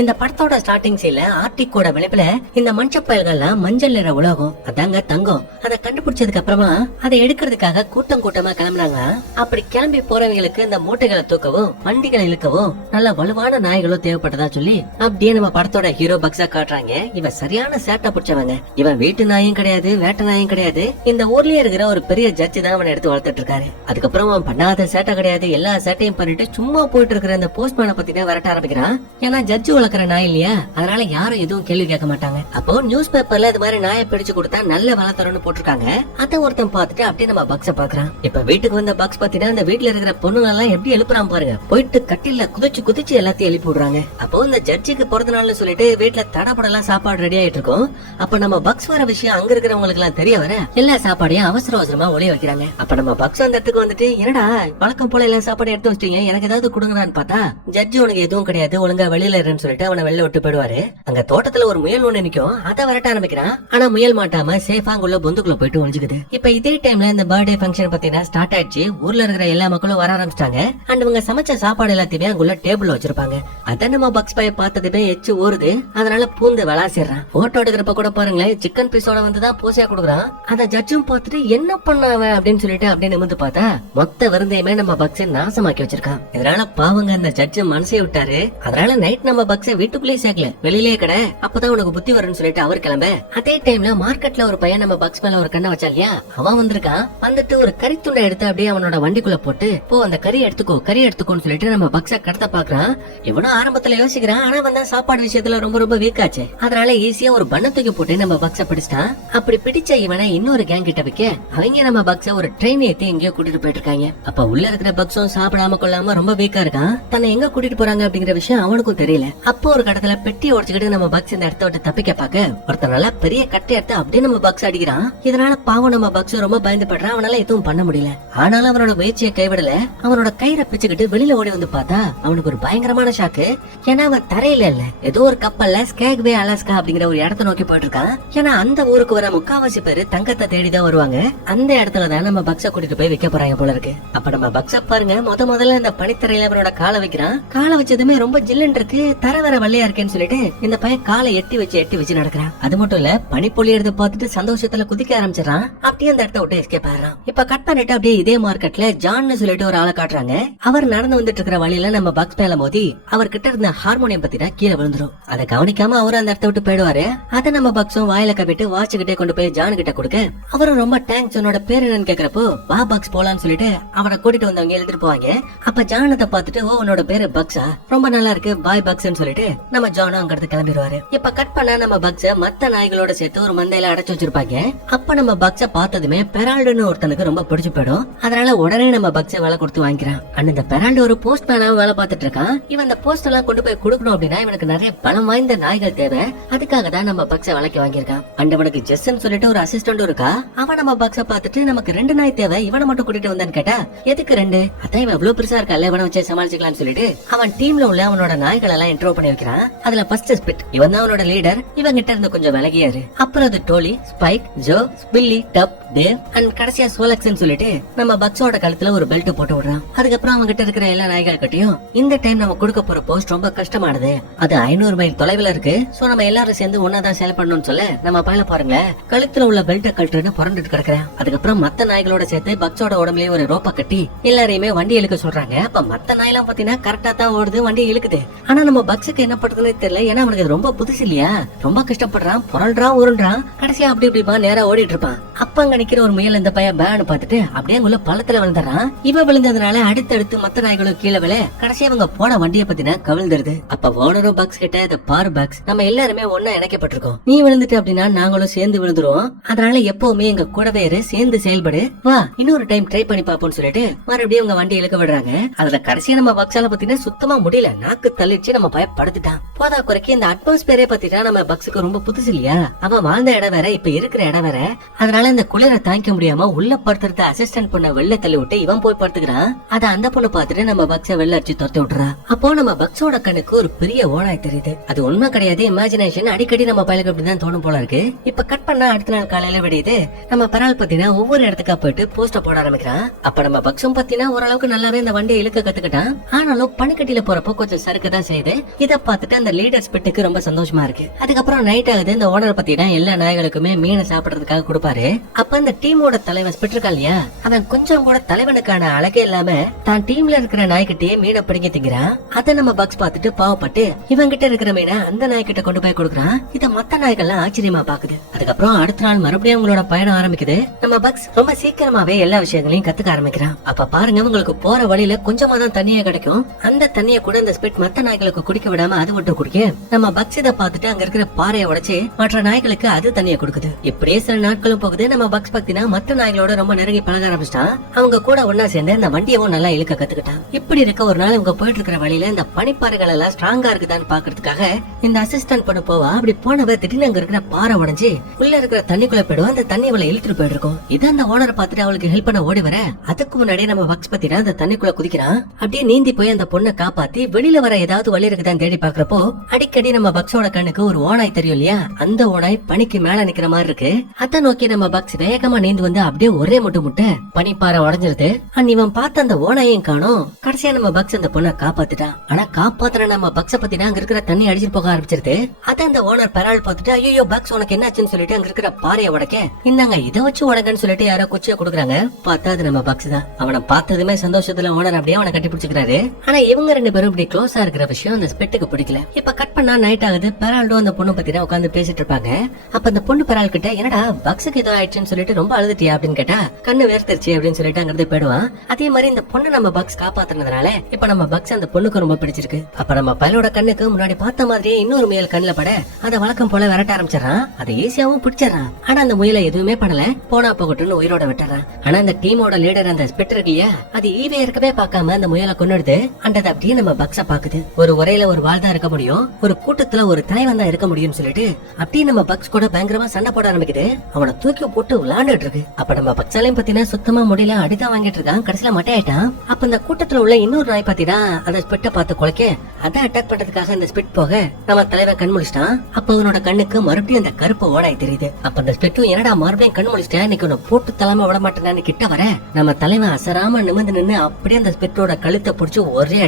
இந்த படத்தோட ஸ்டார்டிங் சீன்ல ஆர்டிக்கோட விளைப்புல இந்த மஞ்சள் பயல்கள்லாம் மஞ்சள் நிற உலகம் அதாங்க தங்கம். அதை கண்டுபிடிச்சதுக்கு அப்புறமா அதை எடுக்கிறதுக்காக கூட்டம் கூட்டமா கிளம்புனாங்க. அப்படி கிளம்பி போறவங்களுக்கு இந்த மூட்டைகளை தூக்கவும் வண்டிகளை இழுக்கவும் நல்ல வலுவான நாய்களும் தேவைப்பட்டதா சொல்லி அப்படியே நம்ம படத்தோட ஹீரோ பக்ஸா காட்டுறாங்க. இவன் சரியான சேட்டை பிடிச்சவங்க. இவன் வீட்டு நாயும் கிடையாது, வேட்டை நாயும் கிடையாது. இந்த ஊர்லயே இருக்கிற ஒரு பெரிய ஜட்ஜி தான் அவனை எடுத்து வளர்த்துட்டு இருக்காரு. அதுக்கப்புறம் அவன் பண்ணாத சேட்டை கிடையாது, எல்லா சேட்டையும் பண்ணிட்டு சும்மா போயிட்டு இருக்கிற இந்த போஸ்ட்மேனை பத்தினே விரட்ட ஆரம்பிக்கிறான். ஏன்னா ஜட்ஜி வளர்க்குற நாய் இல்லையா, அதனால யாரும் எதுவும் கேள்வி கேட்க மாட்டாங்க. அப்போ நியூஸ் பேப்பர்ல இது மாதிரி நாயை பிடிச்சு கொடுத்தா நல்ல வேலை தரும்னு போட்டிருக்காங்க. அதை ஒருத்தன் பார்த்துட்டு அப்படியே நம்ம பக்ஸ பாக்குறான். இப்ப வீட்டுக்கு வந்த பக்ஸ் பாத்தீங்கன்னா அந்த வீட்டுல இருக்கிற பொண்ணுங்க எல்லாம் எப்படி எழுப்புறான் பாருங்க. போயிட்டு கட்டில குதிச்சு குதிச்சு எல்லாத்தையும் எழுப்பி விடுறாங்க. அப்போ இந்த ஜட்ஜிக்கு பிறந்த நாள்னு சொல்லிட்டு வீட்டுல தடப்படலாம் சாப்பாடு ரெடி ஆயிட்டு இருக்கும். அப்ப நம்ம பக்ஸ் வர விஷயம் அங்க இருக்கிறவங்களுக்கு எல்லாம் தெரிய வர எல்லா சாப்பாடையும் அவசர அவசரமா ஒளிய வைக்கிறாங்க. அப்ப நம்ம பக்ஸ் அந்த இடத்துக்கு வந்துட்டு என்னடா வழக்கம் போல எல்லா சாப்பாடு எடுத்து வச்சிட்டீங்க, எனக்கு ஏதாவது கொடுங்கறான்னு பார்த்தா ஜட்ஜி உனக்கு எதுவும் கிடையாது, ஒழுங்கா வெளியில இருன்னு சொல்லிட்டு அவனை வெளில விட்டு போயிடுவாரு. அங்க தோட்டத்துல ஒரு முயல் ஒண்ணு நிக்கும், அதை விரட்ட ஆரம்பிக்கிறான். ஆனா முயல் மாட்டாம சேஃபா அங்குள்ள பொந்துக்குள்ள போயிட்டு ஒளிஞ்சுக்குது. இப்ப இதே டைம்ல இந்த பர்த்டே ஃபங்க்ஷன் பாத்தீங்கன்னா ஸ்டார்ட் ஆயிடுச்சு. ஊர்ல இருக்கிற எல்லா மக்களும் வர ஆரம்பிச்சிட்டாங்க. அண்ட் இவங்க சமைச்ச சாப்பாடு எல்லாத்தையுமே அங்குள்ள டேபிள்ல வச்சிருப்பாங்க. அத நம்ம பக்ஸ் பைய பார்த்ததுமே எச்சு ஊறுது. அதனால பூந்து விளாசிடுறான். போட்டோ எடுக்கிறப்ப கூட பாருங்களேன், சிக்கன் பீஸோட வந்துதான் பூசையா கொடுக்குறான். அத ஜட்ஜும் பார்த்துட்டு என்ன பண்ணாவ அப்படின்னு சொல்லிட்டு அப்படியே நிமிந்து பார்த்தா மொத்த விருந்தையுமே நம்ம பக்ஸ நாசமாக்கி வச்சிருக்கான். இதனால பாவங்க அந்த ஜட்ஜு மனசே விட்டாரு. அதனால நைட் நம்ம பக்ஸ வீட்டுக்குள்ளேயே சேர்க்கல, வெளியிலேயே கடை, அப்பதான் உனக்கு புத்தி வரும்னு சொல்லிட்டு அவர் கிளம்ப. அதே டைம்ல மார்க்கெட்ல ஒரு பையன் நம்ம பக்ஸ் மேல ஒரு கண்ணை வச்சா இல்லையா, அவன் வந்திருக்கான். வந்துட்டு ஒரு கறி துண்டை எடுத்து அப்படியே அவனோட வண்டிக்குள்ள போட்டு போ அந்த கறி எடுத்துக்கோன்னு சொல்லிட்டு நம்ம பக்ஸ கடத்த பாக்குறான். இவனும் ஆரம்பத்துல யோசிக்கிறான், ஆனா வந்தா சாப்பாடு விஷயத்துல ரொம்ப ரொம்ப வீக் ஆச்சு. அதனால ஈஸியா ஒரு பண்ண தூக்கி போட்டு நம்ம பக்ஸ பிடிச்சிட்டான். அப்படி பிடிச்ச இவனை இன்னொரு கேங் கிட்ட வைக்க அவங்க நம்ம பக்ஸ ஒரு ட்ரெயின் ஏத்தி எங்கேயோ கூட்டிட்டு போயிட்டு இருக்காங்க. அப்ப உள்ள இருக்கிற பக்ஸும் சாப்பிடாம கொள்ளாம ரொம்ப வீக்கா இருக்கான். தன்னை எங்க கூட்டிட்டு போறாங்க அப்படிங்கிற விஷயம் அவனுக்கும் தெரியல. அப்போ ஒரு கடத்துல பெட்டி உடைச்சுக்கிட்டு நம்ம பக்ஸ் இந்த இடத்த விட்டு தப்பிக்க பாக்க ஒருத்தர் நல்லா பெரிய கட்டை எடுத்து அப்படியே நம்ம பக்ஸ் அடிக்கிறான். இதனால பாவம் நம்ம பக்ஸ் ரொம்ப பயந்து படுறான். அவனால எதுவும் பண்ண முடியல. ஆனாலும் அவனோட முயற்சியை கைவிடல. அவனோட கயிறை பிச்சுக்கிட்டு வெளியில ஓடி வந்து பார்த்தா அவனுக்கு ஒரு பயங்கரமான ஷாக்கு. ஏன்னா அவன் தரையில இல்ல, ஏதோ ஒரு கப்பல்ல ஸ்கேக்வே அலாஸ்கா அப்படிங்கிற ஒரு இடத்த நோக்கி போயிட்டு இருக்கான். ஏன்னா அந்த ஊருக்கு வர முக்காவாசி பேரு தங்கத்தை தேடிதான் வருவாங்க. அந்த இடத்துலதான் நம்ம பக்ஸ கூட்டிட்டு போய் வைக்க போறாங்க போல இருக்கு. அப்ப நம்ம பக்ஸ பாருங்க, முதல்ல இந்த பனித்தரையில அவனோட காலை வைக்கிறான். காலை வச்சதுமே ரொம்ப ஜில்லுன்னு இருக்கு, தர வர வெள்ளையா இருக்கேன்னு சொல்லிட்டு இந்த பையன் காலை எட்டி வச்சு நடக்கிறான். அது மட்டும் இல்ல, பனிப்பொழி எடுத்து பார்த்துட்டு சந்தோஷத்துல குதிக்க ஆரம்பிச்சிடறான். அப்படியே அந்த இடத்த விட்டு எஸ்கேப் ஆயிடுறான். இப்ப கட் பண்ணிட்டு அப்படியே இதே மார்க்கெட்ல ஜான்னு சொல்லிட்டு ஒரு ஆளை காட்டுறாங்க. அவர் நடந்து வந்துட்டு இருக்கிற வழியில நம்ம பக்ஸ் மேல மோதி அவர் கிட்ட இருந்த ஹார்மோனியம் பத்தினா கீழே விழுந்துரும். அதை கவனிக்காம அவரு அந்த இடத்த விட்டு போயிடுவாரு. அதை நம்ம பக்ஸும் வாயில கப்பிட்டு வாட்சுக்கிட்டே கொண்டு போய் ஜான் கிட்ட கொடுக்க அவரும் ரொம்ப தேங்க்ஸ், உன்னோட பேர் என்னன்னு கேக்குறப்போ வா பக்ஸ் போலான்னு சொல்லிட்டு அவரை கூட்டிட்டு வந்தவங்க எழுதிட்டு போவாங்க. அப்ப ஜானத்தை பார்த்துட்டு ஓ உன்னோட பேரு பக்ஸா, ரொம்ப நல்லா இருக்கு, பாய் பக்ஸ்ன்னு சொல்லிட்டு நம்ம ஜானும் அங்க இருந்து கிளம்பிடுவாரு. இப்ப கட் பண்ண நம்ம பக்ஸ மத்த நாய்களோட சேர்த்து ஒரு மந்தையில அடைச்சு வச்சிருப்பாங்க. அப்ப நம்ம பக்ஸ பார்த்ததுமே பெரால்டுன்னு ஒருத்தனுக்கு ரொம்ப பிடிச்சு போயிடும். அதனால உடனே நம்ம பக்ஸ வேலை கொடுத்து வாங்கிக்கிறான். அண்ட் இந்த பெரால்டு ஒரு போஸ்ட் மேனா வேலை பார்த்துட்டு இருக்கான். இவன் இந்த போஸ்ட் எல்லாம் கொண்டு போய் கொடுக்கணும் அப்படின்னா இவனுக்கு நிறைய பலம் வாய்ந்த நாய்கள் தேவை. அதுக்காக தான் நம்ம பக்ஸ விலைக்கு வாங்கியிருக்கான். அண்ட் அவனுக்கு ஜெஸ்ன்னு சொல்லிட்டு ஒரு அசிஸ்டன்ட் இருக்கா. அவன் நம்ம பக்ஸ பார்த்துட்டு நமக்கு 2 நாய் தேவை, இவனை மட்டும் கூட்டிட்டு வந்தான்னு கேட்டா எதுக்கு 2, அதான் இவன் இவ்வளவு பெருசா இருக்கல, இவனை வச்சு சமாளிச்சுக்கலாம்னு சொல்லிட்டு அவன் டீம்ல உள்ள அவனோட நாய்கள் எல்லாம் இன்ட்ரோ பண்ணி வைக்கிறான். அதுல ஃபர்ஸ்ட் ஸ்பிட், இவன் தான் அவனோட லீடர். இவன் கிட்ட இருந்து கொஞ்சம் விலகியாரு. அப்புறம் அது டோலி, ஸ்பைக், ஜோ, ஸ்பில்லி, டப், டேவ் அண்ட் கடைசியா சோலக்ஸ்ன்னு சொல்லிட்டு நம்ம பக்ஸோட கழுத்துல ஒரு பெல்ட் போட்டு விடுறான். அதுக்கப்புறம் அவங்க கிட்ட இருக்கிற எல்லா நாய்கள் கிட்டையும் இந்த டைம் நம்ம கொடுக்க போற போஸ்ட் ரொம்ப கஷ்டமானது, அது 500 மைல் தொலைவில் இருக்கு, சோ நம்ம எல்லாரும் சேர்ந்து ஒன்னாதான் சேல் பண்ணணும்னு சொல்ல நம்ம பையல பாருங்க கழுத்துல உள்ள பெல்ட்டை கழட்டுன்னு புரண்டுட்டு கிடக்குறேன். அதுக்கப்புறம் மத்த நாய்களோட சேர்த்து பக்ஸோட உடம்புலயே ஒரு ரோப்பை கட்டி எல்லாரையுமே வண்டி இழுக்க சொல்றாங்க. அப்ப மத்த நாயெல்லாம் பாத்தீங்கன்னா கரெக்டா தான் ஓடுது, வண்டி இழுக்குது. ஆனா நம்ம பக்ஸுக்கு என்ன பண்றதுன்னு தெரியல. ஏன்னா அவனுக்கு ரொம்ப புதுசு இல்லையா, ரொம்ப கஷ்டப்படுறான், புரள்றான், உருள்றான். கடைசியா அப்படி இப்படிப்பா நேரா ஓடிட்டு இருப்பான். அப்ப அங்க நிக்கிற ஒரு முயல் இந்த பையன் பேனு பாத்துட்டு அப்படியே உள்ள பள்ளத்துல விழுந்துறான். இவ விழுந்ததுனால அடுத்தடுத்து மத்த நாய்களும் கீழே விழ கடைசியா அவங்க போன வண்டியை பத்தினா கவிழ்ந்துருது. அப்ப ஓனரும் பக்ஸ் கிட்ட இத பாரு பக்ஸ், நம்ம எல்லாருமே ஒன்னா இணைக்கப்பட்டிருக்கோம், நீ விழுந்துட்டு அப்படின்னா நாங்களும் சேர்ந்து விழுந்துருவோம், அதனால எப்பவுமே எங்க கூடவே சேர்ந்து செயல்படு, வா இன்னொரு டைம் ட்ரை பண்ணி பாப்போம்னு சொல்லிட்டு மறுபடியும் உங்க வண்டி இழுக்க விடுறாங்க. அதுல கடைசியா நம்ம பக்ஸால பத்தினா சுத்தமா முடியல, நாக்கு தள்ளிச்சு நம்ம பயப்படுத்திட்டான். போதா குறைக்கு இந்த அட்மாஸ்பியரே பத்திட்டா நம்ம பக்ஸுக்கு ரொம்ப புதுசு இல்லையா, அவன் வாழ்ந்த இடம் வேற, இப்ப இருக்கிற இடம் வேற, அதனால அதனால இந்த குளிரை தாங்கிக்க முடியாம உள்ள படுத்துறத அசிஸ்டன்ட் பொண்ண வெளில தள்ளி விட்டு இவன் போய் படுத்துக்கிறான். அத அந்த பொண்ணு பாத்துட்டு நம்ம பக்ஸ வெளில அடிச்சு துரத்தி விட்டுறா. அப்போ நம்ம பக்ஸோட கண்ணுக்கு ஒரு பெரிய ஓனாய் தெரியுது. அது உண்மை கிடையாது, இமேஜினேஷன். அடிக்கடி நம்ம பயலுக்கு அப்படிதான் தோணும் போல இருக்கு. இப்ப கட் பண்ணா அடுத்த நாள் காலையில விடியுது. நம்ம பெரால் பத்தினா ஒவ்வொரு இடத்துக்கா போயிட்டு போஸ்ட போட ஆரம்பிக்கிறான். அப்ப நம்ம பக்ஸும் பத்தினா ஓரளவுக்கு நல்லாவே இந்த வண்டியை இழுக்க கத்துக்கிட்டான். ஆனாலும் பனிக்கட்டியில போறப்போ கொஞ்சம் சறுக்கு தான் செய்யுது. இத பார்த்துட்டு அந்த லீடர் ஸ்பிட்டுக்கு ரொம்ப சந்தோஷமா இருக்கு. அதுக்கப்புறம் நைட் ஆகுது. இந்த ஓனர் பத்தினா எல்லா நாய்களுக்குமே மீனை சாப்பிடுறதுக்காக கொடுப்பாரு. அப்ப அந்த டீமோட தலைவன் ஸ்பிட் இருக்கா இல்லையா, அவன் கொஞ்சம் கூட தலைவனுக்கான அழகே இல்லாம தான் டீம்ல இருக்கிற நாய்கிட்டே மீனை பிடிங்க திங்கிறான். அத நம்ம பக்ஸ் பார்த்துட்டு பாவப்பட்டு இவன் கிட்ட இருக்கிற மீனை அந்த நாய்கிட்ட கொண்டு போய் கொடுக்குறான். இத மத்த நாய்கள்லாம் ஆச்சரியமா பாக்குது. அதுக்கப்புறம் அடுத்த நாள் மறுபடியும் அவங்களோட பயணம் ஆரம்பிக்குது. நம்ம பக்ஸ் ரொம்ப சீக்கிரமாவே எல்லா விஷயங்களையும் கத்துக்க ஆரம்பிக்கிறான். அப்ப பாருங்க, உங்களுக்கு போற வழியில கொஞ்சமா தான் தண்ணியே கிடைக்கும். அந்த தண்ணியை கூட இந்த ஸ்பிட் மத்த நாய்களுக்கு குடிக்க விடாம அது மட்டும் குடிக்க நம்ம பக்ஸ் இதை பார்த்துட்டு அங்க இருக்கிற பாறையை உடைச்சு மற்ற நாய்களுக்கு அது தண்ணியை கொடுக்குது. இப்படியே சில நாட்களும் போகுது. நம்ம பக்ஸ் பத்தினா மற்ற நாய்களோட ரொம்ப நெருங்கி பழக ஆரம்பிச்சிட்டான். அவங்க கூட ஒன்னா சேர்ந்து இந்த வண்டியவும் நல்லா இழுக்க கத்துக்கிட்டான். இப்படி இருக்க ஒரு நாள் இவங்க போயிட்டு இருக்கிற வழியில இந்த பனிப்பாறைகள் எல்லாம் ஸ்ட்ராங்கா இருக்குதான்னு பாக்குறதுக்காக இந்த அசிஸ்டன்ட் பண்ண போவா. அப்படி போனவ திடீர்னு அங்க இருக்கிற பாறை உடைஞ்சு உள்ள இருக்கிற தண்ணிக்குள்ள போயிடும். அந்த தண்ணி அவளை இழுத்துட்டு போயிருக்கும். இதை அந்த ஓனரை பார்த்துட்டு அவளுக்கு ஹெல்ப் பண்ண ஓடி வர, அதுக்கு முன்னாடியே நம்ம பக்ஸ் பத்தினா அந்த தண்ணிக்குள்ள குதிக்கிறான். அப்படியே நீந்தி போய் அந்த பொண்ணை காப்பாத்தி வெளியில வர ஏதாவது வழி இருக்குதான்னு தேடி பாக்குறப்போ அடிக்கடி நம்ம பக்ஸோட கண்ணுக்கு ஒரு ஓனாய் தெரியும் இல்லையா, அந்த ஓனாய் பனிக்கு மேல நிக்கிற மாதிரி இருக்கு. அதை நோக்கி நம்ம பக்ஸ் வேகமா நீந்து வந்து அப்படியே ஒரே முட்டை பனிப்பாறை உடஞ்சிருது. அண்ட் இவன் பார்த்த அந்த ஓனாயும் காணும். கடைசியா நம்ம பக்ஸ் அந்த பொண்ணை காப்பாத்துட்டான். ஆனா காப்பாத்துற நம்ம பக்ஸ பத்தினா அங்க இருக்கிற தண்ணி அடிச்சு போக ஆரம்பிச்சிருது. அத அந்த ஓனர் பெரால் பார்த்துட்டு ஐயோ பக்ஸ் உனக்கு என்னாச்சுன்னு சொல்லிட்டு அங்க இருக்கிற பாறையை உடைக்க, இந்தாங்க இதை வச்சு உடங்கன்னு சொல்லிட்டு யாரோ குச்சியை கொடுக்குறாங்க. பார்த்தா அது நம்ம பக்ஸ் தான். அவனை பார்த்ததுமே சந்தோஷத்துல ஓனர் அப்படியே அவனை கட்டி பிடிச்சிக்கிறாரு. ஆனா இவங்க ரெண்டு பேரும் இப்படி க்ளோஸா இருக்கிற விஷயம் அந்த ஸ்பெட்டுக்கு பிடிக்கல. இப்ப கட் பண்ணா நைட் ஆகுது. பெரால்டோ அந்த பொண்ணு பத்தினா உட்காந்து பேசிட்டு இருப்பாங்க. அப்ப அந்த பொண்ணு பெரால் கிட்ட என்னடா பக்ஸுக்கு ஏதோ ஆயிடுச்சுன்னு சொல்லிட்டு ரொம்ப அழுதுட்டியா அப்படின்னு கேட்டா, கண்ணு வேர்த்திருச்சு அப்படின்னு சொல்லிட்டு அங்கிருந்து போயிடுவான். அதே மாதிரி இந்த பொண்ணு நம்ம பக்ஸ் காப்பாத்துனதுனால இப்ப நம்ம பக்ஸ் அந்த பொண்ணுக்கு ரொம்ப பிடிச்சிருக்கு. அப்ப நம்ம பயலோட கண்ணுக்கு முன்னாடி பார்த்த மாதிரியே இன்னொரு முயல் கண்ணுல பட அதை வழக்கம் போல விரட்ட ஆரம்பிச்சிடறான். அதை ஈஸியாவும் பிடிச்சிடறான். ஆனா அந்த முயலை எதுவுமே பண்ணல, போனா போகட்டும்னு உயிரோட விட்டுறான். ஆனா அந்த டீமோட லீடர் அந்த ஸ்பிட் இல்லையா, அது ஈவே இருக்கவே பார்க்காம அந்த முயலை கொன்னுடுது. அண்ட் அதை அப்படியே நம்ம பக்ஸ பாக்குது. ஒரு உரையில ஒரு வாழ் தான் இருக்க முடியும், ஒரு கூட்டத்துல ஒரு தலைவன் தான் இருக்க முடியும்னு சொல்லிட்டு அப்படியே நம்ம பக்ஸ் கூட பயங்கரமா சண்டை போட ஆரம்பிக்குது. அவனை தூக்கி போட்டு விளையாண்டுட்டு இருக்கு. அப்ப நம்ம பக்ஸாலையும் பத்தினா சுத்தமா முடியல, அடிதான் வாங்கிட்டு இருக்கான். கடைசியில மட்டையாயிட்டான். அப்ப இந்த கூட்டத்துல உள்ள இன்னொரு நாய் பாத்தீங்கன்னா அந்த ஸ்பிட்ட பார்த்து குலைக்க, அதை அட்டாக் பண்றதுக்காக அந்த ஸ்பிட் போக நம்ம தலைவன் கண் முழிச்சிட்டான். அப்ப அவனோட கண்ணுக்கு மறுபடியும் அந்த கருப்பு ஓடாய் தெரியுது. அப்ப அந்த ஸ்பிட்டும் என்னடா மறுபடியும் கண் முழிச்சிட்டேன், இன்னைக்கு உன்னை போட்டு தலைமை விட மாட்டேன்னு கிட்ட வர நம்ம தலைவன் அசராம நிமிர்ந்து நின்னு அப்படியே அந்த ஸ்பிட்டோட கழுத்தை பிடிச்சி ஒரே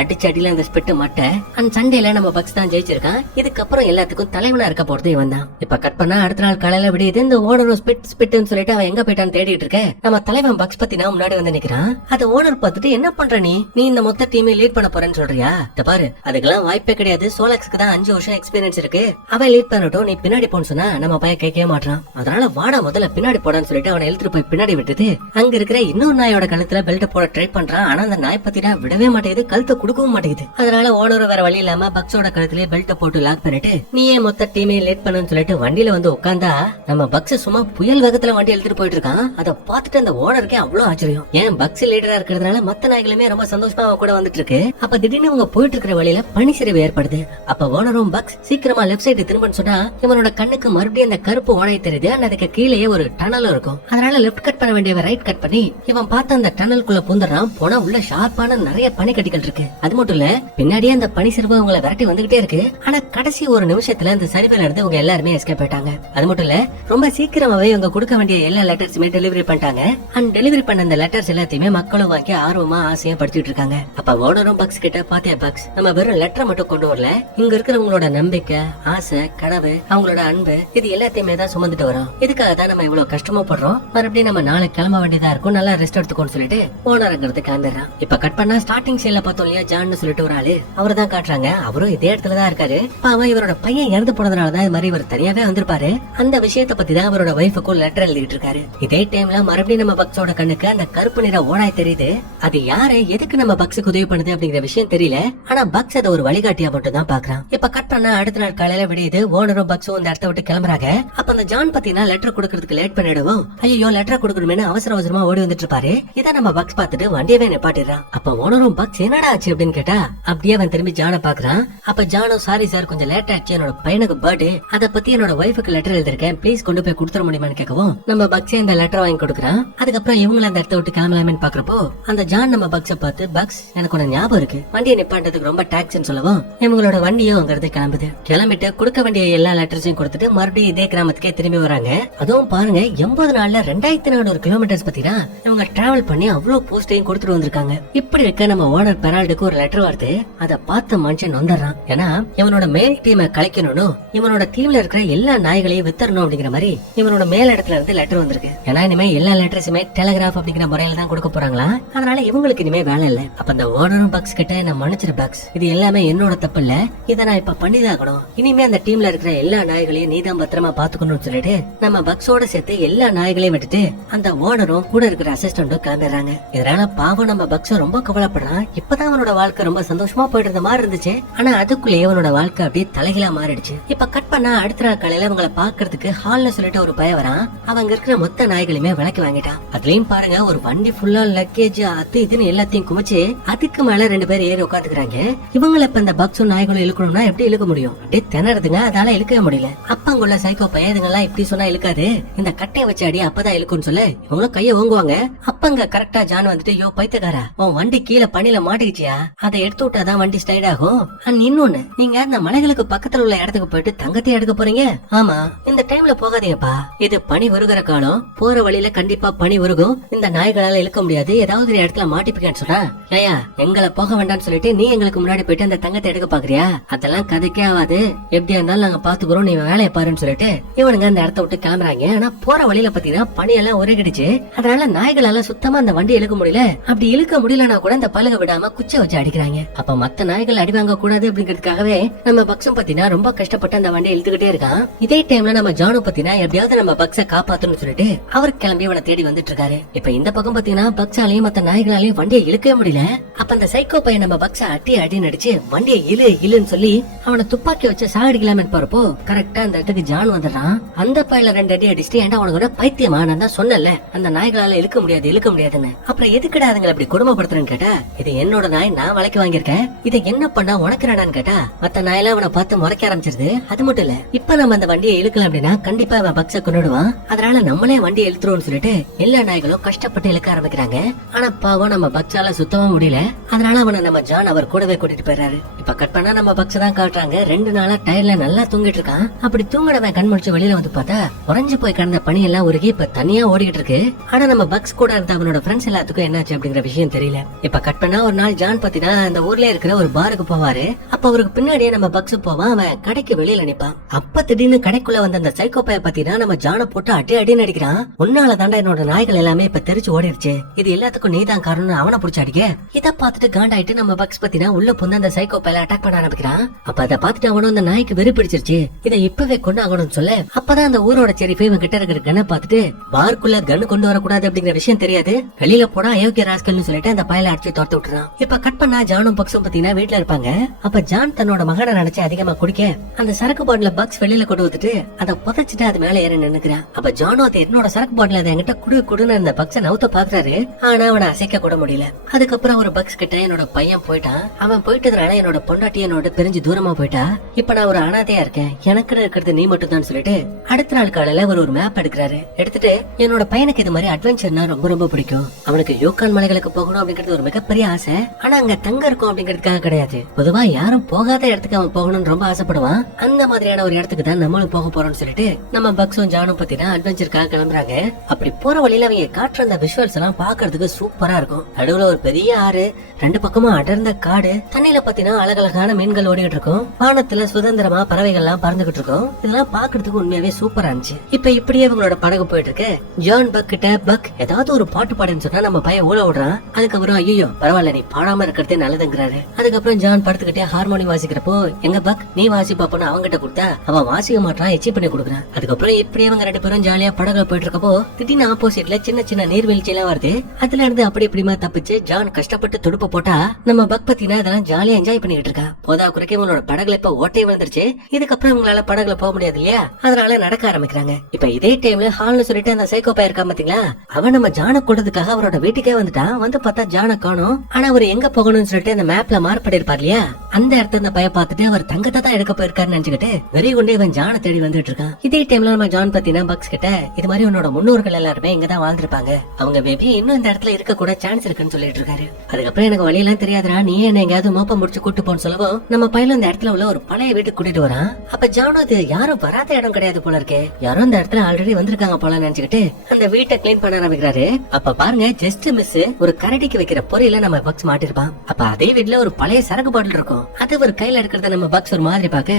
அடிச்ச அடியில அந்த ஸ்பிட் மட்டை. அந்த சண்டையில நம்ம பக்ஸ் தான் ஜெயிச்சிருக்கான். இதுக்கப்புறம் எல்லாத்துக்கும் தலைவனா இருக்க போறது இவன் தான். இப்ப கட் பண்ணா அடுத்த நாள் காலையில விடியுது. இந்த ஓனரும் ஸ்பிட்னு சொல்லிட்டு அவன் எங்க போயிட்டான்னு தேடிட்டு இருக்க, நம்ம தலைவன் பக்ஸ் பத்தி நான் முன்னாடி வந்து நிக்கிறான். அது ஓனர் பார்த்துட்டு என்ன பண்ற நீ இந்த மொத்த டீமை லீட் பண்ண போறேன்னு சொல்றியா? பாரு, அதுக்கெல்லாம் வாய்ப்பே கிடையாது. சோலாக்ஸ்க்கு தான் 5 வருஷம் எக்ஸ்பீரியன்ஸ் இருக்கு. அவன் லீட் பண்ணட்டும், நீ பின்னாடி போன்னு சொன்னா நம்ம பையன் கேட்கவே மாட்டான். அதனால வாடா முதல்ல பின்னாடி போடான்னு சொல்லிட்டு அவனை இழுத்துட்டு போய் பின்னாடி விட்டுட்டு அங்க இருக்கிற இன்னொரு நாயோட கழுத்துல பெல்ட் போட ட்ரை பண்றான். ஆனா அந்த நாய் பத்தினா விடவே மாட்டேங்குது, கழுத்தை கொடுக்கவும் மாட்டேங்குது. அதனால ஓனரும் வேற வழி இல்லாம பக்ஸோட கழுத்துல பெல்ட் போட்டு லாக் பண்ணிட்டு நீயே மொத்த டீமே லீட் பண்ணுன்னு சொல்லிட்டு வண்டியில வந்து உட்கார்ந்தா நம்ம பக்ஸ் சும்மா புயல் வேகத்துல வண்டி எடுத்துட்டு போயிட்டு இருக்கான். அதை பார்த்துட்டு அந்த ஓனருக்கே அவ்வளவு ஆச்சரியம். ஏன் பக்ஸ் லீடரா இருக்கிறதுனால மத்த நாய்களுமே ரொம்ப சந்தோஷமா அவ கூட வந்துட்டு இருக்கு. அப்ப திடீர்னு அவங்க போயிட்டு இருக்கிற வழியில பனி சரிவு ஏற்படுது. அப்ப ஓனரும் பக்ஸ் சீக்கிரமா லெஃப்ட் சைடு திரும்பன்னு சொன்னா இவனோட கண்ணுக்கு மறுபடியும் அந்த கருப்பு ஓனாய் தெரியுது. அதுக்கு கீழே ஒரு டனல் இருக்கும். அதனால லெஃப்ட் கட் பண்ண வேண்டிய ரைட் கட் பண்ணி இவன் பார்த்த அந்த டனலுக்குள்ள பூந்துறான். போனா உள்ள ஷார்ப்பான நிறைய பனிக்கட்டிகள் இருக்கு. அது மட்டும் இல்ல பின்னாடியே அந்த பனி சரிவு அவங்களை விரட்டி வந்துகிட்டே இருக்கு. ஆனா கடைசி ஒரு நிமிஷத்துல அந்த சரிவுல இருந்து அவங்க எல்லாருமே எஸ்கேப் ஆயிட்டாங்க. அது மட்டும் இல்ல ரொம்ப சீக்கிரமாவே இவங்க கொடுக்க வேண்டிய எல்லா லெட்டர்ஸுமே டெலிவரி பண்ணிட்டாங்க. அண்ட் டெலிவரி பண்ண அந்த லெட்டர்ஸ் எல்லாத்தையுமே மக்களும் வாங்கி ஆர்வமா ஆசையா படிச்சுட்டு இருக்காங்க. அப்ப ஓனரும் பக்ஸ் கிட்ட பாத்தியா பக்ஸ், நம்ம வெறும் லெட்டர் மட்டும் கொண்டு வரல, இங்க இருக்கிறவங்களோட நம்பிக்கை, ஆசை, கனவு, அவங்களோட அன்பு இது எல்லாத்தையுமே தான் சுமந்துட்டு வரோம். இதுக்காக தான் நம்ம இவ்வளவு கஷ்டமா படுறோம். மறுபடியும் நம்ம நாளைக்கு கிளம்ப வேண்டியதா இருக்கும், நல்லா ரெஸ்ட் எடுத்துக்கோன்னு சொல்லிட்டு ஓனருங்கிறது கிளம்பிடுறான். இப்ப கட் பண்ணா ஸ்டார்டிங் சீன்ல பார்த்தோம் இல்லையா, ஜான்னு சொல்லிட்டு ஒரு ஆளு, அவரை தான் காட்டுறாங்க. அவரும் இதே இடத்துலதான் இருக்காரு. அவன் இவரோட பையன் இறந்து போனதுனாலதான் இது மாதிரி இவர் தனியாவே வந்திருப்பாரு. அந்த விஷயத்த பத்தி தான் அவரோட வைஃபுக்கும் லெட்டர் எழுதிட்டு இருக்காரு. இதே டைம்ல மறுபடியும் நம்ம பக்ஸோட கண்ணுக்கு அந்த கருப்பு நிற ஓனாய் தெரியுது. அது யாரு, எதுக்கு நம்ம பக்ஸுக்கு உதவி பண்ணுது அப்படிங்கிற விஷயம் தெரியல. ஆனா பக்ஸ் அதை ஒரு வழிகாட்டியா மட்டும் தான் பாக்குறான். இப்ப கட் பண்ணா அடுத்த நாள் காலையில விடியுது. ஓனரும் பக்ஸும் அந்த இடத்த விட்டு கிளம்புறாங்க. அப்ப அந்த ஜான் பாத்தீங்கன்னா லெட்டர் கொடுக்கறதுக்கு லேட் பண்ணிடுவோம். ஐயோ லெட்டர் கொடுக்கணுமே அவசர அவசரமா ஓடி வந்துட்டு இருப்பாரு. இதை நம்ம பக்ஸ் பார்த்துட்டு வண்டியவே நிப்பாட்டிடுறான். அப்ப ஓனரும் பக்ஸ் என்னடா ஆச்சு அப்படின்னு கேட்டா அப்படியே அவன் திரும்பி ஜானை பாக்குறான். அப்ப ஜானும் சாரி சார் கொஞ்சம் லேட் ஆச்சு, என்னோட பையனுக்கு பர்த்டே, அதை பத்தி என்னோட வைஃபுக்கு லெட்டர் எழுதிருக்கேன், ப்ளீஸ் கொண்டு போய் கொடுத்துட முடியுமா கிளம்பலாமான்னு கேட்கவும் நம்ம பக்ஸே இந்த லெட்டர் வாங்கி கொடுக்குறான். அதுக்கப்புறம் இவங்களை அந்த இடத்த விட்டு கிளம்பலாமேன்னு பாக்குறப்போ அந்த ஜான் நம்ம பக்ஸ பார்த்து, பக்ஸ் எனக்கு ஒண்ணு ஞாபகம் இருக்கு, வண்டியை நிப்பாட்டதுக்கு ரொம்ப டாக்ஸ்ன்னு சொல்லவும் இவங்களோட வண்டியும் அங்கிருந்து கிளம்புது. கிளம்பிட்டு கொடுக்க வேண்டிய எல்லா லெட்டர்ஸையும் கொடுத்துட்டு மறுபடியும் இதே கிராமத்துக்கே திரும்பி வராங்க. அதுவும் பாருங்க 80 நாள்ல 2400 கிலோமீட்டர்ஸ் பத்தினா இவங்க டிராவல் பண்ணி அவ்வளவு போஸ்டையும் கொடுத்துட்டு வந்திருக்காங்க. இப்படி இருக்க நம்ம ஓனர் பெரால்டுக்கு ஒரு லெட்டர் வருது. அதை பார்த்த மனுஷன் நொந்தறான். ஏன்னா இவனோட மேல் டீமை கலைக்கணும்னு இவனோட டீம்ல இருக்கிற எல்லா நாய்களையும் வித்தரணும் அப்படிங்கிற மாதிரி இவனோட மேல் இடத்துல இருந்து லெட்டர் வந்திருக்கு. ஏன்னா இனிமே எல்லா லெட்டர்ஸுமே டெலிகிராஃப் அப்படிங்கிற முறையில தான் கொடுக்க போறாங்களா, அதனால இவங்களுக்கு இனிமே வேலை இல்ல. அப்ப அந்த ஓனரும் பக்ஸ் கிட்ட, நான் மன்னிச்சிரு பக்ஸ், இது எல்லாமே என்னோட தப்பு இல்ல, இதை நான் இப்ப பண்ணிதாகணும், இனிமே அந்த டீம்ல இருக்கிற எல்லா நாய்களையும் நீதான் பத்திரமா பாத்துக்கணும்னு சொல்லிட்டு நம்ம பக்ஸோட சேர்த்து எல்லா நாய்களையும் விட்டுட்டு அந்த ஓனரும் கூட இருக்கிற அசிஸ்டன்டும் கிளம்பிடுறாங்க. இதனால பாவம் நம்ம பக்ஸும் ரொம்ப கவலைப்படுறான். இப்பதான் அவனோட வாழ்க்கை ரொம்ப சந்தோஷமா போயிட்டு இருந்த மாதிரி இருந்துச்சு. ஆனா அதுக்குள்ளேயே அவனோட வாழ்க்கை அப்படியே தலைகீழா மாறிடுச்சு. இப்ப கட் பண்ணா அடுத்த நாள் காலையில அவங்களை பாக்குறதுக்கு ஹால்னு சொல்லிட்டு ஒரு பையன் வரான். அவங்க இருக்கிற மொத்த நாய்களையுமே விலைக்கு வாங்கிட்டான். அதுலயும் பாருங்க ஒரு வண்டி ஃபுல்லா லக்கேஜ் அது இதுன்னு எல்லாத்தையும் குமிச்சு அதுக்கு மேல 2 பேர் ஏறி உட்காந்துக்கிறாங்க. இவங்களை இப்ப இந்த பக்ஸும் நாய்களும் இழுக்கணும்னா எப்படி இழுக்க முடியும்? அப்படியே திணறதுங்க, அதால இழுக்கவே முடியல. அப்ப அங்குள்ள சைக்கோ பையன் இதுங்கெல்லாம் இப்படி சொன்னா இழுக்காது, இந்த கட்டையை வச்சு அடி அப்பதான் இழுக்கும்னு சொல்லு இவங்களும் கைய ஓங்குவாங்க. அப்ப அங்க கரெக்டா ஜான் வந்துட்டு, யோ பைத்தக்காரா, உன் வண்டி கீழே பனில மாட்டிக்கிச்சியா, அதை எடுத்து விட்டாதான் வண்டி ஸ்டைட் ஆகும். அண்ட் இன்னொன்னு, நீங்க அந்த மலைகளுக்கு பக்கத்துல உள்ள இடத்துக்கு போயிட்டு தங்கத்தை எடுக்க போறீங்க. ஆமா, இந்த டைம்ல போகாதீங்கப்பா, இது பனி உருகிற காலம், போற வழியில கண்டிப்பா பனி உருகும், இந்த நாய்களால இழுக்க முடியாது, ஏதாவது ஒரு இடத்துல மாட்டிப்பிக்கன்னு சொன்னா, ஏயா எங்களை போக வேண்டாம்னு சொல்லிட்டு நீ எங்களுக்கு முன்னாடி போயிட்டு அந்த தங்கத்தை எடுக்க பாக்குறியா, அதெல்லாம் கதைக்கே ஆகாது, எப்படியா இருந்தாலும் நாங்க பாத்துக்கிறோம், நீ வேலையை பாருன்னு சொல்லிட்டு இவனுங்க அந்த இடத்த விட்டு கிளம்புறாங்க. ஆனா போற வழியில பாத்தீங்கன்னா பனி எல்லாம் உருகிடுச்சு. அதனால நாய்களால சுத்தமா அந்த வண்டி இழுக்க முடியல. அப்படி இழுக்க முடியலன்னா கூட அந்த பழுக விடாம குச்ச வச்சு அடிக்கிறாங்க. அப்ப மத்த நாய்கள் அடி வாங்க கூடாது அப்படிங்கிறதுக்காகவே நம்ம பக்ஸும் பாத்தீங்கன்னா ரொம்ப கஷ்டப்பட்டு அந்த வண்டியை இழுத்துக்கிட்டே இருக்கான். இதே டைம்ல நம்ம ஜானு பாத்தீங்கன்னா எப்படியாவது நம்ம பக்ஸ காப்பாத்தணும்னு சொல்லிட்டு அவர் கிளம்பி அவனை தேடி வந்துட்டு இருக்காரு. இப்ப இந்த பக்கம் பாத்தீங்கன்னா பக்ஸாலையும் மத்த நாய்களாலையும் வண்டியை இழுக்கவே முடியல. அப்ப அந்த சைக்கோ பையன் நம்ம பக்ஸ அடி நடிச்சு வண்டியை இழுன்னு சொல்லி அவனை துப்பாக்கி வச்சு சாகடிக்கலாமே போறப்போ கரெக்டா அந்த இடத்துக்கு ஜான் வந்துடுறான். அந்த பையில 2 அடி அடிச்சுட்டு, ஏன்டா உனக்கு பைத்தியமா, நான் தான் சொன்னல அந்த நாய்களால இழுக்க முடியாதுன்னு, அப்புறம் எதுக்கடா அதுங்களை அப்படி கொடுமைப்படுத்துறேன்னு கேட்டா, இது என்னோட நாய், நான் விலைக்கு வாங்கியிருக்கேன், இதை என்ன பண்ணா உனக்கு என்னடான்னு கேட்டா மத்த நாயெல்லாம் அவனை பார்த்து முறைக்க ஆரம்பிச்சிருது. அது மட்டும் இல்ல, இப்ப நம்ம அந்த வண்டியை இழுக்கலாம் அப்படின்னா கண்டிப்பா அவன் பக்ஸ கொண்டுடுவான், அதனால நம்மளே வண்டியை இழுத்துருவோம்னு சொல்லிட்டு எல்லா நாய்களும் கஷ்டப்பட்டு இழுக்க ஆரம்பிக்கிறாங்க. ஆனா பாவம் நம்ம பக்ஸால சுத்தமா முடியல. அதனால அவனை நம்ம ஜான் அவர் கூடவே கூட்டிட்டு போயிடுறாரு. இப்ப கட் பண்ணா நம்ம பக்ஸ தான் காட்டுறாங்க. 2 நாளா டயர்ல நல்லா தூங்கிட்டு இருக்கான். அப்படி தூங்கினவன் கண் முடிச்சு வெளியில வந்து பார்த்தா உறைஞ்சு போய் கிடந்த பனி எல்லாம் உருகி இப்ப தனியா ஓடிக்கிட்டு இருக்கு. ஆனா நம்ம பக்ஸ் கூட இருந்த அவனோட ஃப்ரெண்ட்ஸ் எல்லாத்துக்கும் என்னாச்சு அப்படிங்கிற விஷயம் தெரியல. இப்ப கட் பண்ணா ஒரு நாள் ஜான் பாத்தீங்கன்னா அந்த ஊர்ல இருக்கிற ஒரு பாருக்கு போவாரு. அப்ப அவருக்கு பின்னாடியே நம்ம பக்ஸ் போவான். அவன் கடைக்கு வெளியில நிப்பான். அப்ப திடீர்னு கடைக்குள்ள வந்த அந்த சைக்கோ பைய பாத்தீங்கன்னா நம்ம ஜானை போட்டு அடி நடிக்கிறான். உன்னால தாண்டா என்னோட நாய்கள் எல்லாமே இப்ப தெரிச்சு ஓடிடுச்சு, இது எல்லாத்துக்கும் நீதான் காரணம் அவனை புடிச்சு அடிக்க. இத பாத்துட்டு காண்டாயிட்டு நம்ம பக்ஸ் பாத்தீங்கன்னா உள்ள பொண்ணு அந்த சைக்கோ பையில அட்டாக் பண்ண ஆரம்பிக்கிறான். அப்ப அதை பாத்துட்டு அவனும் அந்த நாய்க்கு வெறி பிடிச்சிருச்சு, இதை இப்பவே கொண்டு ஆகணும்னு சொல்ல அப்பதான் அந்த ஊரோட செரிஃபை இவன் கிட்ட இருக்கிற கண்ணை பாத்துட்டு பார்க்குள்ள கன்னு கொண்டு வரக்கூடாது அப்படிங்கிற விஷயம் தெரியாது, வெளியில போனா அயோக்கிய ராஸ்கல்னு சொல்லிட்டு அந்த பையில அடிச்சு துரத்து விட்டுறான். இப்ப கட் பண்ணா ஜானும் பக்ஸும் பாத்தீங்கன்னா வீட்டுல இருப்பாங்க. அப்ப ஜான் தன்னோட மகனை நினைச்சு அதிகமா குடிக்க அந்த சரக்கு பாட்டில பக்ஸ் வெளியில கொண்டு வந்துட்டு அதை புதைச்சிட்டு அது மேல ஏறி நின்னுக்கிறான். அப்ப ஜானும் அது என்னோட சரக்கு பாட்டில அதை என்கிட்ட குடுன்னு அந்த பக்ஸ நவுத்த பாக்குறாரு. ஆனா அவனை அசைக்க கூட முடியல. அதுக்கப்புறம் ஒரு பக்ஸ் கிட்ட என்னோட பையன் போயிட்டான், அவன் போயிட்டதுனால என்னோட பொண்டாட்டி என்னோட பிரிஞ்சு தூரமா போயிட்டா, இப்ப நான் ஒரு அனாதையா இருக்கேன், எனக்கு இருக்கிறது நீ மட்டும் தான் சொல்லிட்டு அடுத்த நாள் காலையில ஒரு மேப் எடுக்கிறாரு. எடுத்துட்டு என்னோட பையனுக்கு இது மாதிரி அட்வென்ச்சர்னா ரொம்ப பிடிக்கும், அவனுக்கு யூகான் மலைகளுக்கு போகணும் அப்படிங்கிறது ஒரு மிகப்பெரிய ஆசை, ஆனா அங்க தங்க இருக்கும் அப்படிங்கிறதுக்காக கிடையாது, பொதுவா யாரும் போகாத இடத்துக்கு அவன் போகணும்னு ரொம்ப ஆசைப்படுவான், அந்த மாதிரியான ஒரு இடத்துக்கு தான் நம்மளும் போக போறோம்னு சொல்லிட்டு நம்ம பக்ஸும் ஜானும் பத்தினா அட்வென்ச்சருக்காக கிளம்புறாங்க. அப்படி போற வழியில அவங்க காட்டுற அந்த விஷுவல்ஸ் எல்லாம் பாக்குறதுக்கு சூப்பரா இருக்கும். நடுவுல ஒரு பெரிய ஆறு, 2 பக்கமும் அடர்ந்த காடு, தண்ணியில பாத்தீங்கன்னா அழகழகான மீன்கள் ஓடிக்கிட்டு இருக்கும், வானத்துல சுதந்திரமா பறவைகள் எல்லாம் பறந்துகிட்டு இருக்கும். இதெல்லாம் பாக்குறதுக்கு உண்மையாவே சூப்பரா இருந்துச்சு. இப்ப இப்படியே இவங்களோட படகு போயிட்டு இருக்கு. ஜான் பக் கிட்ட, பக் ஏதாவது ஒரு பாட்டு பாடுன்னு சொன்னா நம்ம பையன் ஊழ விடுறான். அதுக்கப்புறம் ஐயோ பரவாயில்ல நீ பாடாம இருக்கிறதே நல்லதுங்கிறாரு. அதுக்கப்புறம் ஜான் படுத்துக்கிட்டே ஹார்மோனி வாசிக்கிறப்போ எங்க பக் நீ வாசி பாப்பன்னு அவங்கிட்ட கொடுத்தா அவன் வாசிக்க மாட்டான், எச்சி பண்ணி கொடுக்குறான். அதுக்கப்புறம் இப்படியே அவங்க 2 பேரும் ஜாலியா படகுல போயிட்டு இருக்கப்போ திடீர்னு ஆப்போசிட்ல சின்ன சின்ன நீர்வீழ்ச்சி எல்லாம் வருது. அதுல இருந்து அப்படி இப்படிமா தப்பிச்சு ஜான் கஷ்டப்பட்டு துடுப்பு போட்டா நம்ம பக் பத்தினா அதெல்லாம் ஜாலியா என்ஜாய் பண்ணிட்டு பண்ணிட்டு இருக்கா. போதா குறைக்க இவங்களோட படகுல இப்ப ஓட்டை வந்துருச்சு. இதுக்கப்புறம் இவங்களால படகுல போக முடியாது இல்லையா, அதனால நடக்க ஆரம்பிக்கிறாங்க. இப்ப இதே டைம்ல ஹால்னு சொல்லிட்டு அந்த சைக்கோ பையன் இருக்கா பாத்தீங்களா, அவன் நம்ம ஜானை கொள்றதுக்காக அவரோட வீட்டுக்கே வந்துட்டான். வந்து பார்த்தா ஜானை காணோம். ஆனா அவர் எங்க போகணும்னு சொல்லிட்டு அந்த மேப்ல மார்க் பண்ணிருப்பார் இல்லையா, அந்த இடத்த அந்த பையன் பார்த்துட்டு அவர் தங்கத்தை தான் எடுக்க போயிருக்காருன்னு நினைச்சுக்கிட்டு வெறி கொண்டே இவன் ஜானை தேடி வந்துட்டு இருக்கான். இதே டைம்ல நம்ம ஜான் பாத்தீங்கன்னா பக்ஸ் கிட்ட இது மாதிரி உன்னோட முன்னோர்கள் எல்லாருமே இங்கதான் வாழ்ந்திருப்பாங்க, அவங்க மேபி இன்னும் இந்த இடத்துல இருக்க கூட சான்ஸ் இருக்குன்னு சொல்லிட்டு இருக்காரு. அதுக்கப்புறம் எனக்கு வழியெல்லாம் தெரியாதுடா, நீ என்ன எங்கயாவது மோப்பம் முடிச்சு கூட்டு போன்னு சொல்லவும் நம்ம பையன் இந்த இடத்துல உள்ள ஒரு பழைய வீட்டுக்கு கூட்டிட்டு வரான். அப்ப ஜானோ இது யாரும் வராத இடம் கிடையாது போல இருக்கே, யாரும் இந்த இடத்துல ஆல்ரெடி வந்திருக்காங்க போல நினைச்சுக்கிட்டு அந்த வீட்டை கிளீன் பண்ண ஆரம்பிக்கிறாரு. அப்ப பாருங்க ஜஸ்ட் மிஸ் ஒரு கரடிக்கு வைக்கிற பொரியல நம்ம பக்ஸ் மாட்டிருப்பான். அப்ப அதே வீட்டுல ஒரு பழைய சரக்கு பாட்டில் இருக்கும். அது ஒரு கையில எடுக்கிறத நம்ம பக்ஸ் ஒரு மாதிரி பாக்க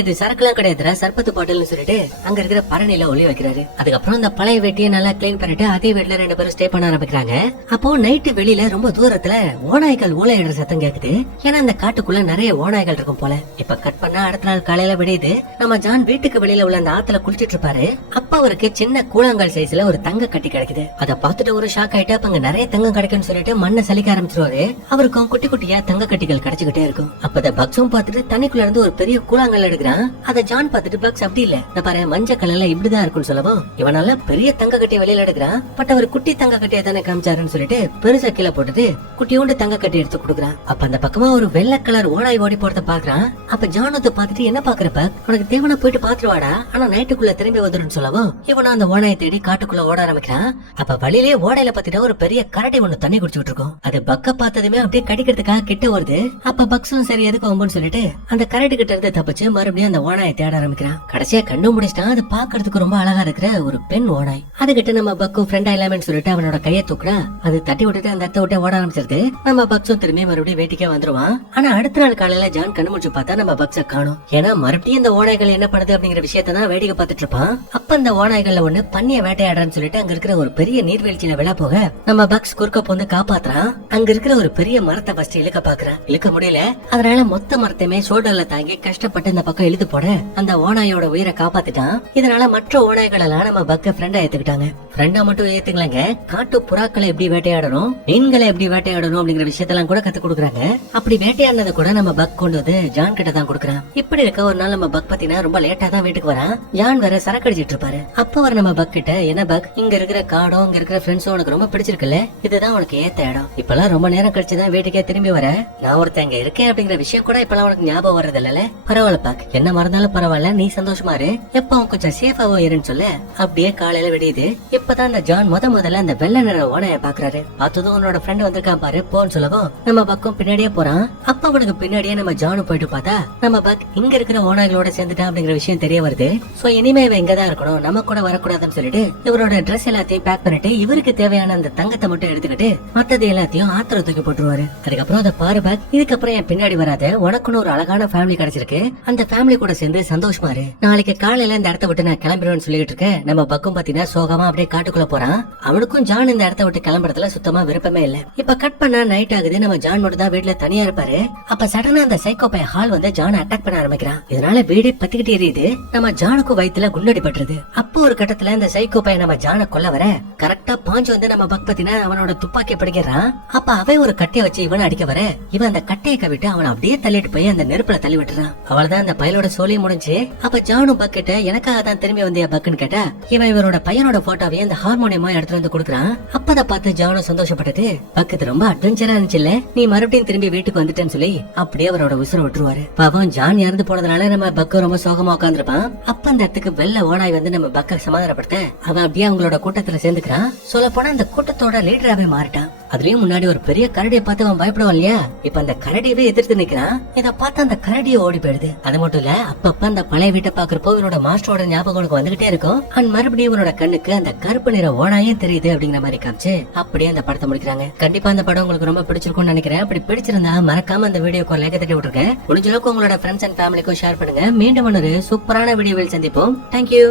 இது சரக்கு எல்லாம் கிடையாதுடா சர்பத்து பாட்டில்னு சொல்லிட்டு அங்க இருக்கிற பரணில ஒளி வைக்கிறாரு. அதுக்கப்புறம் அந்த பழைய வீட்டையை நல்லா கிளீன் பண்ணிட்டு அதே வீட்டுல 2 பேரும் ஸ்டே பண்ண ஆரம்பிக்கிறாங்க. அப்போ நைட்டு வெளியில ரொம்ப தூரத்துல ஓநாய்கள் ஊளையிடுற சத்தம் கேக்குது. ஏன்னா அந்த காட்டுக்குள்ள நிறைய ஓநாய்கள் இருக்கும் போல. இப்ப கட் பண்ணா அடுத்த நாள் காலையில விடியுது. நம்ம ஜான் வீட்டுக்கு வெளியில உள்ள அந்த ஆத்துல குளிச்சிட்டு இருப்பாரு. அப்ப அவருக்கு சின்ன கூழாங்கல் சைஸ்ல ஒரு தங்க கட்டி கிடைக்குது. அத பார்த்துட்டு ஒரு ஷாக் ஆயிட்டு அப்ப அங்க நிறைய தங்கம் கிடைக்குன்னு சொல்லிட்டு மண்ணை சலிக்க ஆரம்பிச்சிருவாரு. அவருக்கும் குட்டி குட்டியா தங்க கட்டிகள் கிடைச்சுக்கிட்டே இருக்கும். அப்ப அந்த பக்ஸும் பார்த்துட்டு தண்ணிக்குள்ள இருந்து ஒரு பெரிய கூழாங்கல் எடுக்கிறான். அத ஜான் பார்த்துட்டு பக்ஸ் அப்படி இல்ல, நான் பாரு மஞ்சள் கலர்ல இப்படிதான் இருக்குன்னு சொல்லவும் இவனால பெரிய தங்க கட்டியை வெளியில எடுக்கிறான். பட் அவர் குட்டி தங்க கட்டியை தானே காமிச்சாருன்னு சொல்லிட்டு பெருசா கீழே போட்டுட்டு குட்டியோண்டு தங்க கட்டி எடுத்து கொடுக்குறான். அப்ப அந்த பக்கமா ஒரு வெள்ளை கலர் ஓனாய் ஓடி போறத பாக்குறான். அப்ப ஜானத்தை பார்த்துட்டு என்ன பாக்குறப்ப உனக்கு தேவனா போயிட்டு பாத்துருவாடா, ஆனா நைட்டுக்குள்ள திரும்பி வந்துருன்னு சொல்லவும் இவனா அந்த ஓனாயை தேடி காட்டுக்குள்ள ஓட ஆரம்பிக்கிறான். அப்ப வழியிலேயே ஓடையில பாத்தீங்கன்னா ஒரு பெரிய கரடி ஒண்ணு தண்ணி குடிச்சுட்டு இருக்கும். அது பக்க பார்த்ததுமே அப்படியே கடிக்கிறதுக்காக கிட்ட வருது. அப்ப பக்ஸும் சரி எதுக்கு வம்புன்னு சொல்லிட்டு அந்த கரடி கிட்ட இருந்து தப்பிச்சு மறுபடியும் அந்த ஓனாயை தேட ஆரம்பிக்கிறான். கடைசியா கண்டு முடிச்சிட்டான். அது பாக்குறதுக்கு ரொம்ப அழகா இருக்கிற ஒரு பெண் ஓனாய். அதுகிட்ட நம்ம பக்கு ஃப்ரெண்ட் ஆயிலாமேன்னு சொல்லிட்டு அவனோட கையை தூக்குறா. அது தட்டி விட்டுட்டு அந்த இடத்த விட்டு ஓட ஆரம்பிச்சிருது. நம்ம பக்ஸும் திரும்பி மறுபடியும் வேட்டிக்கே வந்துருவான். ஆனா அடுத்த நாள் காலையில ஜான் கண்ணு முடிச்சு பார்த்தா நம்ம பக்ஸ காணும். ஏன்னா மறுபடியும் இந்த ஓநாய்கள் என்ன பண்ணுது அப்படிங்கிற விஷயத்த தான் வேடிக்கை பார்த்துட்டு இருப்பான். அப்ப அந்த ஓநாய்கள்ல ஒண்ணு பன்னிய வேட்டையாடுறான்னு சொல்லிட்டு அங்க இருக்கிற ஒரு பெரிய நீர்வீழ்ச்சியில விழா போக நம்ம பக்ஸ் குறுக்க போந்து காப்பாத்துறான். அங்க இருக்கிற ஒரு பெரிய மரத்தை ஃபர்ஸ்ட் இழுக்க பாக்குறான். இழுக்க முடியல. அதனால மொத்த மரத்தையுமே ஷோல்டர்ல தாங்கி கஷ்டப்பட்டு இந்த பக்கம் இழுத்து போட அந்த ஓநாயோட உயிரை காப்பாத்திட்டான். இதனால மற்ற ஓநாய்கள் எல்லாம் நம்ம பக்க ஃப்ரெண்டா ஏத்துக்கிட்டாங்க. ஃப்ரெண்டா மட்டும் ஏத்துக்கலாங்க, காட்டு புறாக்களை எப்படி வேட்டையாடணும், மீன்களை எப்படி வேட்டையாடணும் அப்படிங்கிற விஷயத்தெல்லாம் கூட கத்து கொடுக்குறாங்க. அப்படி வேட்டையாடினதை கூட நம்ம பக் கொண்டு வந்து ஜான் கிட்ட தான் கொடுக்குறான். இப்படி இருக்க ஒரு நாள் நம்ம பக் பாத்தீங்கன்னா ரொம்ப லேட்டா தான் வீட்டுக்கு வரான். ஜான் வேற சரக்கு அடிச்சிட்டு இருப்பாரு. அப்ப அவர் நம்ம பக் கிட்ட என்ன பக், இங்க இருக்கிற காடும் இங்க இருக்கிற ஃப்ரெண்ட்ஸும் உனக்கு ரொம்ப பிடிச்சிருக்குல்ல, இதுதான் உனக்கு ஏத்த இடம். இப்பெல்லாம் ரொம்ப நேரம் கழிச்சுதான் வீட்டுக்கே திரும்பி வர, நான் ஒருத்தன் இங்க இருக்கேன் அப்படிங்கிற விஷயம் கூட இப்பெல்லாம் உனக்கு ஞாபகம் வர்றது இல்ல. பரவாயில்ல பாக், என்ன மறந்தாலும் பரவாயில்ல, நீ சந்தோஷமா இரு, எப்பவும் கொஞ்சம் சேஃபாவும் இருன்னு சொல்ல அப்படியே காலையில விடியுது. இப்பதான் அந்த ஜான் முதல்ல அந்த வெள்ளை நிற ஓனைய பாக்குறாரு. பார்த்ததும் உன்னோட ஃப்ரெண்ட் வந்திருக்கான் பாரு போன்னு சொல்லவும் நம்ம பக்கம் பின்னாடியே போறான். அப்ப அவனுக்கு பின்னாடியே நம்ம ஜானும் போயிட்டு பார்த்தா நம்ம பக் இங்க இருக்கிற ஓனாய்களோட சேர்ந்துட்டான் அப்படிங்கிற விஷயம் தெரிய வருது. சோ இனிமே இவன் இங்கதான் இருக்கணும், நம்ம கூட வரக்கூடாதுன்னு சொல்லிட்டு இவரோட ட்ரெஸ் எல்லாத்தையும் பேக் பண்ணிட்டு இவருக்கு தேவையான அந்த தங்கத்தை மட்டும் எடுத்துக்கிட்டு மத்தது எல்லாத்தையும் ஆத்திர தூக்கி போட்டுருவாரு. அதுக்கப்புறம் அதை பாரு பக், இதுக்கப்புறம் என் பின்னாடி வராத, உனக்குன்னு ஒரு அழகான ஃபேமிலி கிடைச்சிருக்கு, அந்த ஃபேமிலி கூட சேர்ந்து சந்தோஷமா இரு, நாளைக்கு காலையில இந்த இடத்த விட்டு நான் கிளம்பிடுவேன்னு சொல்லிட்டு இருக்கேன். நம்ம பக்கம் பாத்தீங்கன்னா சோகமா அப்படியே காட்டுக்குள்ள போறான். அவனுக்கும் ஜான் இந்த இடத்த விட்டு கிளம்புறதுல சுத்தமா விருப்பமே இல்ல. இப்ப கட் பண்ணா நைட் ஆகுது. நம்ம ஜான் மட்டும் தான் வீட்டுல தனியா இருப்பாரு. அப்ப சடனா அந்த சைக்கோ பையன் ஹால் வந்து ஜான் அட்டாக் பண்ண ஆரம்பிக்கிறான். இதனால வீடே பத்திக்கிட்டே எரியுது. நம்ம ஜானுக்கு வயித்துல குண்டடி பட்டுருது. அப்போ ஒரு கட்டத்துல இந்த சைக்கோ பையன் நம்ம ஜானை கொல்ல வர கரெக்டா பாஞ்சு வந்து நம்ம பக் பத்தினா அவனோட துப்பாக்கி பிடிக்கிறான். அப்ப அவன் ஒரு கட்டையை வச்சு இவனை அடிக்க வர இவன் அந்த கட்டையை கவிட்டு அவன் அப்படியே தள்ளிட்டு போய் அந்த நெருப்புல தள்ளி விட்டுறான். அவள்தான் அந்த பையனோட சோழியும் முடிஞ்சு. அப்ப ஜானும் பக் கிட்ட எனக்காக தான் திரும்பி வந்தியா பக்குன்னு கேட்டா இவன் இவரோட பையனோட போட்டோவை அந்த ஹார்மோனியமா எடுத்துட்டு வந்து கொடுக்குறான். அப்பத பார்த்து ஜானும் சந்தோஷப்பட்டுட்டு பக்கத்து ரொம்ப அட்வென்ச்சரா இருந்துச்சுல்ல, நீ மறுபடியும் திரும்பி வீட்டுக்கு வந்துட்டேன்னு சொல்லி அப்படியே அவரோட உசுர விட்டுருவாரு. பாவம் ஜான் இறந்து போனதுனால நம்ம பக்க ரொம்ப சோகமா உட்காந்துருப்பான். அப்ப அந்த இடத்துக்கு வெள்ள ஓனாய் வந்து நம்ம பக்க சமாதானப்படுத்த அவன் அப்படியே அவங்களோட கூட்டத்துல சேர்ந்துக்கிறான். சொல்ல போனா அந்த கூட்டத்தோட லீடராவே மாறிட்டான். அதுலயும் முன்னாடி ஒரு பெரிய கரடியை பார்த்து அவன் பயப்படுவான் இல்லையா, இப்ப அந்த கரடியவே எதிர்த்து நிக்கிறான். இத பார்த்து அந்த கரடியை ஓடி போயிடுது. அது மட்டும் இல்ல அப்பப்ப அந்த பழைய வீட்டை பாக்குறப்போ இவனோட மாஸ்டரோட ஞாபகம் உனக்கு வந்துகிட்டே இருக்கும். அண்ட் மறுபடியும் இவனோட கண்ணுக்கு அந்த கருப்பு நிற ஓனாயே தெரியுது அப்படிங்கிற மாதிரி காமிச்சு அப்படியே அந்த படத்தை முடிக்கிறாங்க. கண்டிப்பா அந்த படம் உங்களுக்கு ரொம்ப பிடிச்சிருக்கும்னு நினைக்கிறேன். அப்படி பிடிச்சிருந்தா மறக்காம அந்த வீடியோக்கு லைக் தட்டி விட்டுருங்க. முடிஞ்ச அளவுக்கு உங்களோட ஃப்ரெண்ட்ஸ் அண்ட் ஃபேமிலிக்கும் ஷேர் பண்ணுங்க. மீண்டும் ஒரு சூப்பரான வீடியோவில் சந்திப்போம். தேங்க்யூ.